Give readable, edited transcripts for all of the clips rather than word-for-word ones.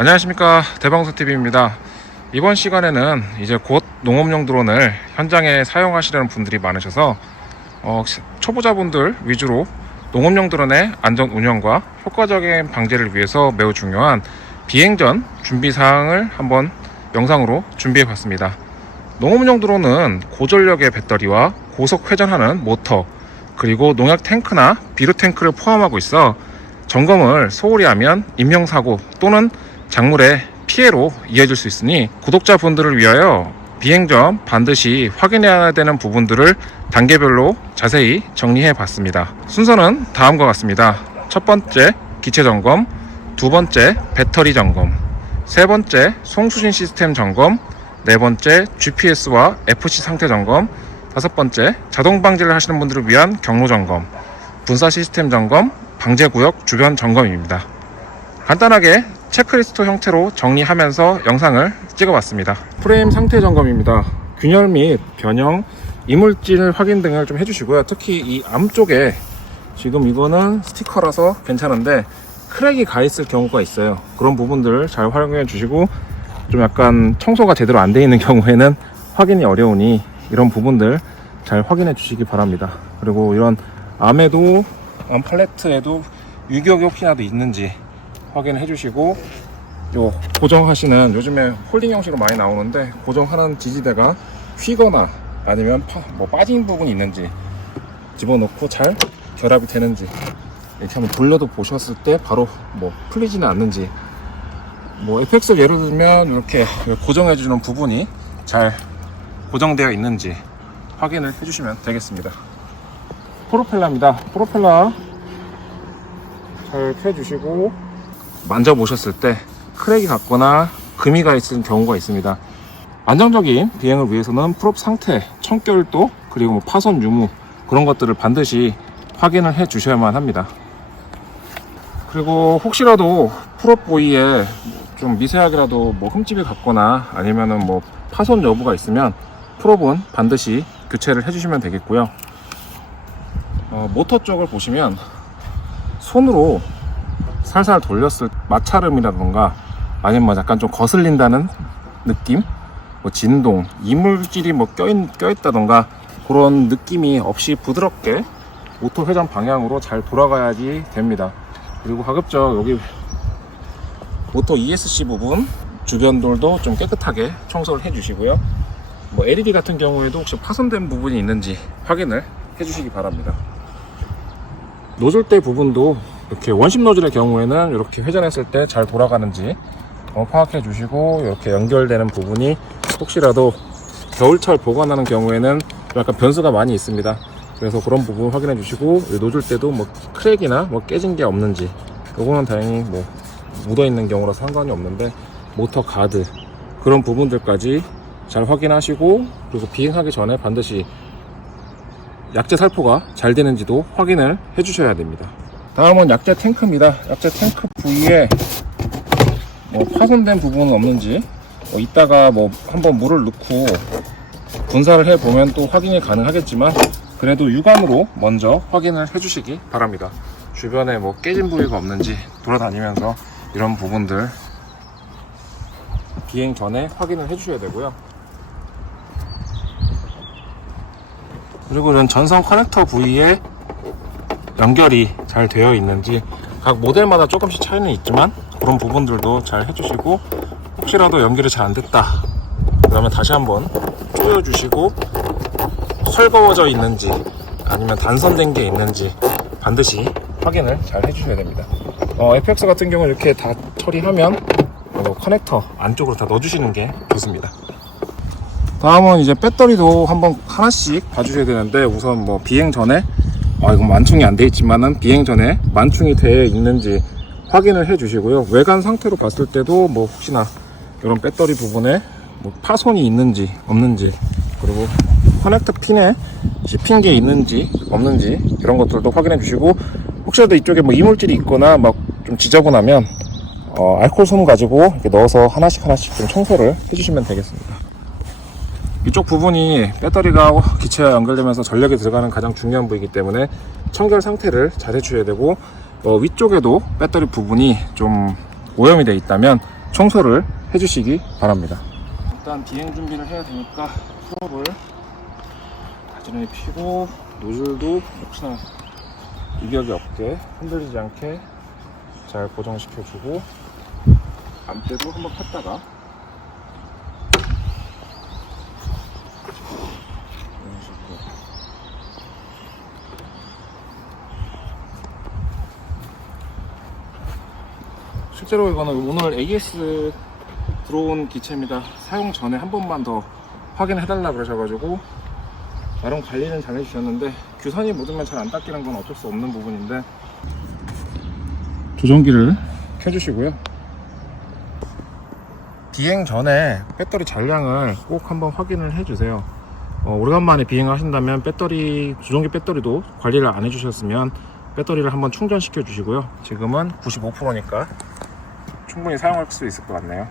안녕하십니까, 대방송TV입니다. 이번 시간에는 이제 곧 농업용 드론을 현장에 사용하시려는 분들이 많으셔서 초보자분들 위주로 농업용 드론의 안전 운영과 효과적인 방제를 위해서 매우 중요한 비행 전 준비사항을 한번 영상으로 준비해 봤습니다. 농업용 드론은 고전력의 배터리와 고속 회전하는 모터, 그리고 농약 탱크나 비료 탱크를 포함하고 있어 점검을 소홀히 하면 인명사고 또는 작물의 피해로 이어질 수 있으니 구독자분들을 위하여 비행 전 반드시 확인해야 되는 부분들을 단계별로 자세히 정리해 봤습니다. 순서는 다음과 같습니다. 첫 번째, 기체 점검. 두 번째, 배터리 점검. 세 번째, 송수신 시스템 점검. 네 번째, GPS와 FC 상태 점검. 다섯 번째, 자동 방제를 하시는 분들을 위한 경로 점검. 분사 시스템 점검, 방제구역 주변 점검입니다. 간단하게 체크리스트 형태로 정리하면서 영상을 찍어봤습니다. 프레임 상태 점검입니다. 균열 및 변형, 이물질 확인 등을 좀 해주시고요. 특히 이 암 쪽에 지금 이거는 스티커라서 괜찮은데 크랙이 가 있을 경우가 있어요. 그런 부분들 잘 활용해 주시고, 좀 약간 청소가 제대로 안 돼 있는 경우에는 확인이 어려우니 이런 부분들 잘 확인해 주시기 바랍니다. 그리고 이런 암에도, 암 팔레트에도 유격이 혹시나도 있는지 확인해 주시고, 요 고정하시는, 요즘에 홀딩 형식으로 많이 나오는데 고정하는 지지대가 휘거나 아니면 빠진 부분이 있는지 집어넣고 잘 결합이 되는지 이렇게 한번 돌려도 보셨을 때 바로 풀리지는 않는지, FX를 예를 들면 이렇게 고정해 주는 부분이 잘 고정되어 있는지 확인을 해 주시면 되겠습니다. 프로펠러입니다. 프로펠러 잘 펴주시고, 만져보셨을 때 크랙이 갔거나 금이 가 있을 경우가 있습니다. 안정적인 비행을 위해서는 프롭 상태, 청결도, 그리고 파손 유무, 그런 것들을 반드시 확인을 해 주셔야만 합니다. 그리고 혹시라도 프롭 부위에 좀 미세하게라도 흠집이 갔거나 아니면은 파손 여부가 있으면 프롭은 반드시 교체를 해 주시면 되겠고요. 모터 쪽을 보시면 손으로 살살 돌렸을 마찰음이라던가 아니면 약간 좀 거슬린다는 느낌, 진동, 이물질이 껴있다던가 그런 느낌이 없이 부드럽게 모터 회전 방향으로 잘 돌아가야지 됩니다. 그리고 가급적 여기 모터 ESC 부분 주변돌도 좀 깨끗하게 청소를 해 주시고요. LED 같은 경우에도 혹시 파손된 부분이 있는지 확인을 해 주시기 바랍니다. 노즐대 부분도 이렇게 원심 노즐의 경우에는 이렇게 회전했을 때 잘 돌아가는지 파악해 주시고, 이렇게 연결되는 부분이 혹시라도 겨울철 보관하는 경우에는 약간 변수가 많이 있습니다. 그래서 그런 부분 확인해 주시고, 노즐대도 크랙이나 깨진 게 없는지, 요거는 다행히 묻어 있는 경우라 상관이 없는데 모터 가드 그런 부분들까지 잘 확인하시고, 그리고 비행하기 전에 반드시 약재 살포가 잘 되는지도 확인을 해 주셔야 됩니다. 다음은 약재 탱크입니다. 약재 탱크 부위에 파손된 부분은 없는지, 이따가 한번 물을 넣고 분사를 해 보면 또 확인이 가능하겠지만, 그래도 육안으로 먼저 확인을 해 주시기 바랍니다. 주변에 깨진 부위가 없는지 돌아다니면서 이런 부분들 비행 전에 확인을 해 주셔야 되고요. 그리고 이런 전선 커넥터 부위에 연결이 잘 되어 있는지, 각 모델마다 조금씩 차이는 있지만 그런 부분들도 잘 해주시고, 혹시라도 연결이 잘 안 됐다 그러면 다시 한번 조여 주시고, 헐거워져 있는지 아니면 단선된 게 있는지 반드시 확인을 잘 해주셔야 됩니다. FX 같은 경우는 이렇게 다 처리하면 커넥터 안쪽으로 다 넣어주시는 게 좋습니다. 다음은 이제 배터리도 한번 하나씩 봐주셔야 되는데, 우선 비행 전에 이건 만충이 안 돼 있지만은 비행 전에 만충이 되어 있는지 확인을 해 주시고요. 외관 상태로 봤을 때도 혹시나 이런 배터리 부분에 파손이 있는지 없는지, 그리고 커넥터 핀에 씹힌 게 있는지 없는지 이런 것들도 확인해 주시고, 혹시라도 이쪽에 이물질이 있거나 좀 지저분하면 알코올 솜 가지고 이렇게 넣어서 하나씩 좀 청소를 해 주시면 되겠습니다. 이쪽 부분이 배터리가 기체와 연결되면서 전력이 들어가는 가장 중요한 부위이기 때문에 청결 상태를 잘 해주셔야 되고, 위쪽에도 배터리 부분이 좀 오염이 되어 있다면 청소를 해주시기 바랍니다. 일단 비행 준비를 해야 되니까 프롭을 가지런히 피고, 노즐도 혹시나 이격이 없게 흔들리지 않게 잘 고정시켜주고, 안대도 한번 폈다가 이런 식으로 실제로 이거는 오늘 AS 들어온 기체입니다. 사용 전에 한 번만 더 확인해 달라 그러셔가지고 나름 관리는 잘 해주셨는데, 규선이 묻으면 잘 안 닦이는 건 어쩔 수 없는 부분인데, 조종기를 켜주시고요. 비행 전에 배터리 잔량을 꼭 한번 확인을 해주세요. 오래간만에 비행을 하신다면 조종기 배터리도 관리를 안 해주셨으면 배터리를 한번 충전시켜 주시고요. 지금은 95%니까 충분히 사용할 수 있을 것 같네요.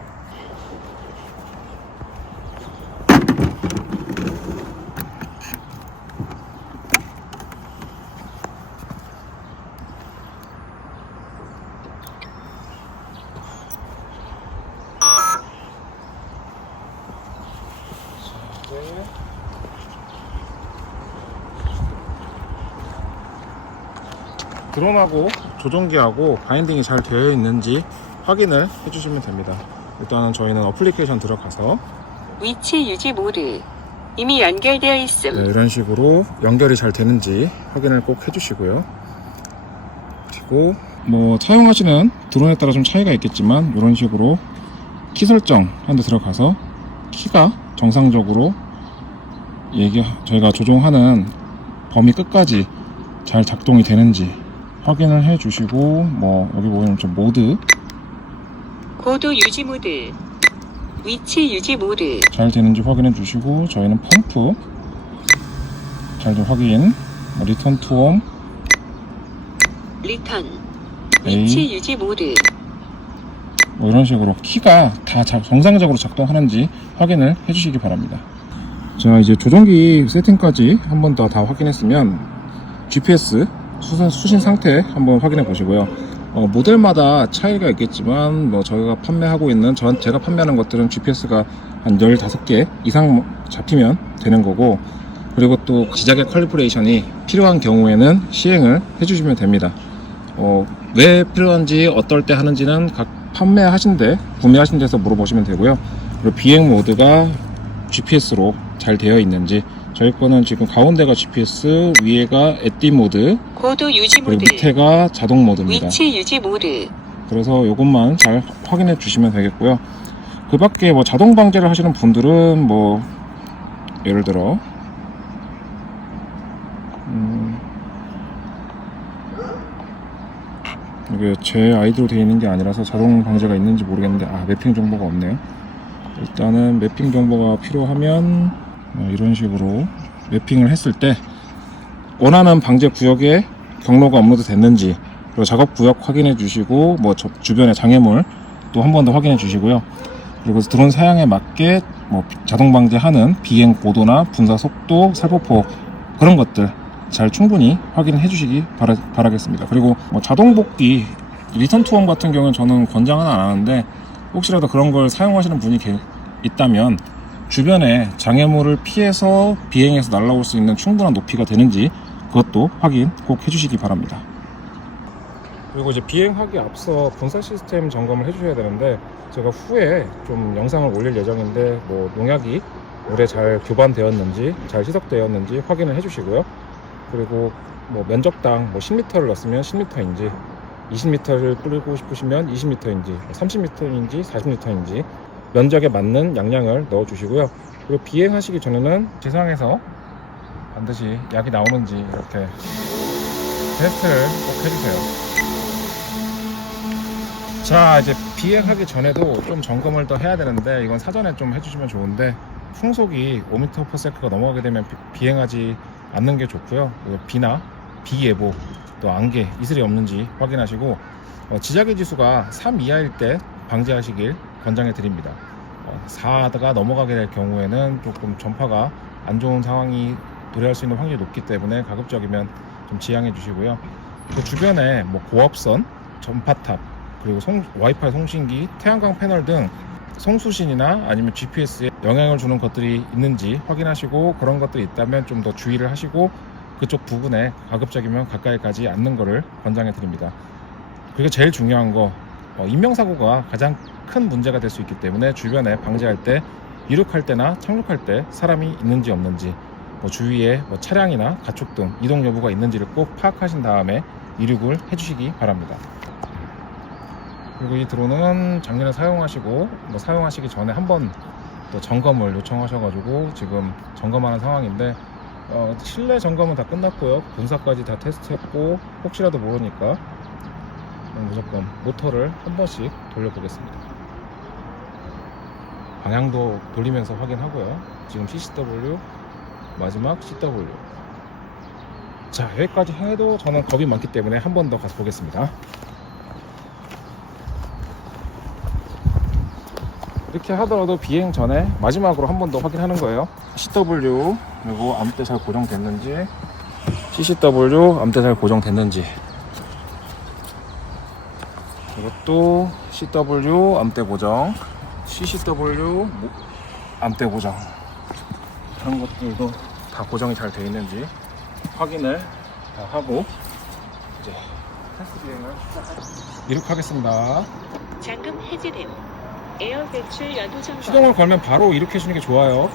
드론하고 조종기하고 바인딩이 잘 되어 있는지 확인을 해주시면 됩니다. 일단은 저희는 어플리케이션 들어가서 위치 유지 모드 이미 연결되어 있음. 네, 이런 식으로 연결이 잘 되는지 확인을 꼭 해주시고요. 그리고 뭐 사용하시는 드론에 따라 좀 차이가 있겠지만, 이런 식으로 키 설정 하는 데 들어가서 키가 정상적으로 저희가 조종하는 범위 끝까지 잘 작동이 되는지 확인을 해 주시고, 뭐 여기 보면 좀 모드, 고도 유지 모드, 위치 유지 모드 잘 되는지 확인해 주시고, 저희는 펌프 잘 좀 확인, 리턴 투 홈, 리턴, A, 위치 유지 모드 뭐 이런 식으로 키가 다 정상적으로 작동하는지 확인을 해 주시기 바랍니다. 자, 이제 조종기 세팅까지 한 번 더 다 확인했으면 GPS 수신 상태 한번 확인해 보시고요. 모델마다 차이가 있겠지만, 뭐 저희가 판매하고 있는 제가 판매하는 것들은 GPS가 한 15개 이상 잡히면 되는 거고, 그리고 또 지작의 퀄리브레이션이 필요한 경우에는 시행을 해주시면 됩니다. 왜 필요한지, 어떨 때 하는지는 각 구매하신 데서 물어보시면 되고요. 그리고 비행 모드가 GPS로 잘 되어 있는지, 저희 거는 지금 가운데가 GPS, 위에가 에띠 모드, 고도 유지 그리고 모드 밑에가 자동 모드입니다. 위치 유지 모드 그래서 이것만 잘 확인해 주시면 되겠고요. 그 밖에 뭐 자동 방제를 하시는 분들은 뭐 예를 들어 이게 제 아이디로 되어 있는 게 아니라서 자동 방제가 있는지 모르겠는데, 매핑 정보가 없네요. 일단은 매핑 정보가 필요하면 이런 식으로 매핑을 했을 때 원하는 방제 구역에 경로가 업로드 됐는지, 그리고 작업 구역 확인해 주시고, 뭐 주변의 장애물 또 한 번 더 확인해 주시고요. 그리고 드론 사양에 맞게 뭐 자동 방제하는 비행 고도나 분사 속도, 살포포, 그런 것들 잘 충분히 확인해 주시기 바라겠습니다. 그리고 뭐 자동 복귀, 리턴 투홈 같은 경우는 저는 권장은 안 하는데, 혹시라도 그런 걸 사용하시는 분이 있다면 주변에 장애물을 피해서 비행에서 날아올 수 있는 충분한 높이가 되는지 그것도 확인 꼭 해주시기 바랍니다. 그리고 이제 비행하기 앞서 분사 시스템 점검을 해주셔야 되는데, 제가 후에 좀 영상을 올릴 예정인데, 뭐 농약이 물에 잘 교반되었는지, 잘 희석되었는지 확인을 해주시고요. 그리고 뭐 면적당 뭐 10m를 넣었으면 10m인지, 20m를 뿌리고 싶으시면 20m인지, 30m인지, 40m인지 면적에 맞는 양량을 넣어 주시고요. 그리고 비행하시기 전에는 지상에서 반드시 약이 나오는지 이렇게 테스트를 꼭 해주세요. 자, 이제 비행하기 전에도 좀 점검을 더 해야 되는데, 이건 사전에 좀 해주시면 좋은데, 풍속이 5m/s가 넘어가게 되면 비행하지 않는 게 좋고요. 비나 비 예보, 또 안개, 이슬이 없는지 확인하시고, 지자계 지수가 3 이하일 때 방지하시길 권장해 드립니다. 4가 넘어가게 될 경우에는 조금 전파가 안 좋은 상황이 도래할 수 있는 확률이 높기 때문에 가급적이면 좀 지양해 주시고요. 그 주변에 뭐 고압선, 전파탑, 그리고 와이파이 송신기, 태양광 패널 등 송수신이나 아니면 GPS에 영향을 주는 것들이 있는지 확인하시고, 그런 것들이 있다면 좀 더 주의를 하시고 그쪽 부분에 가급적이면 가까이 가지 않는 것을 권장해 드립니다. 그리고 제일 중요한 거, 인명사고가 가장 큰 문제가 될 수 있기 때문에 주변에 방지할 때, 이륙할 때나 착륙할 때 사람이 있는지 없는지, 주위에 차량이나 가축 등 이동 여부가 있는지를 꼭 파악하신 다음에 이륙을 해주시기 바랍니다. 그리고 이 드론은 작년에 사용하시고 사용하시기 전에 한번 또 점검을 요청하셔가지고 지금 점검하는 상황인데, 실내 점검은 다 끝났고요. 분사까지 다 테스트했고, 혹시라도 모르니까 무조건 모터를 한 번씩 돌려보겠습니다. 방향도 돌리면서 확인하고요. 지금 CCW, 마지막 CW. 자, 여기까지 해도 저는 겁이 많기 때문에 한 번 더 가서 보겠습니다. 이렇게 하더라도 비행 전에 마지막으로 한 번 더 확인하는 거예요. CW, 그리고 암대 잘 고정됐는지, CCW 암대 잘 고정됐는지, 이것도 CW 암대 고정, CCW 암대 고정, 이런 것들도 다 고정이 잘 되어 있는지 확인을 다 하고 이제 테스트 비행을 이륙하겠습니다. 잠금 해제됨. 에어 배출 연도 점검. 시동을 걸면 바로 이륙해 주는 게 좋아요.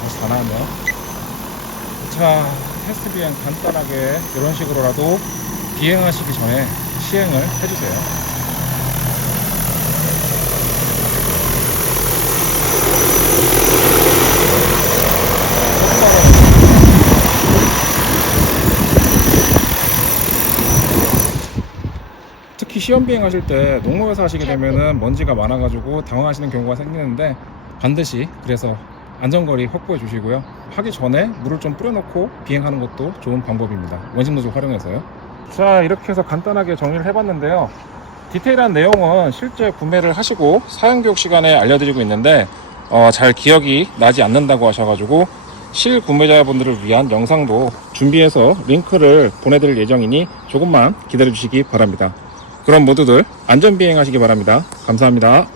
다시 다 나왔네요. 자, 테스트 비행 간단하게 이런 식으로라도 비행하시기 전에 시행을 해주세요. 특히 시험 비행 하실 때 농로에서 하시게 되면은 먼지가 많아가지고 당황하시는 경우가 생기는데, 반드시 그래서 안전거리 확보해 주시고요. 하기 전에 물을 좀 뿌려놓고 비행하는 것도 좋은 방법입니다. 원심 노즐 활용해서요. 자, 이렇게 해서 간단하게 정리를 해봤는데요. 디테일한 내용은 실제 구매를 하시고 사용교육 시간에 알려드리고 있는데 잘 기억이 나지 않는다고 하셔가지고 실구매자분들을 위한 영상도 준비해서 링크를 보내드릴 예정이니 조금만 기다려 주시기 바랍니다. 그럼 모두들 안전비행 하시기 바랍니다. 감사합니다.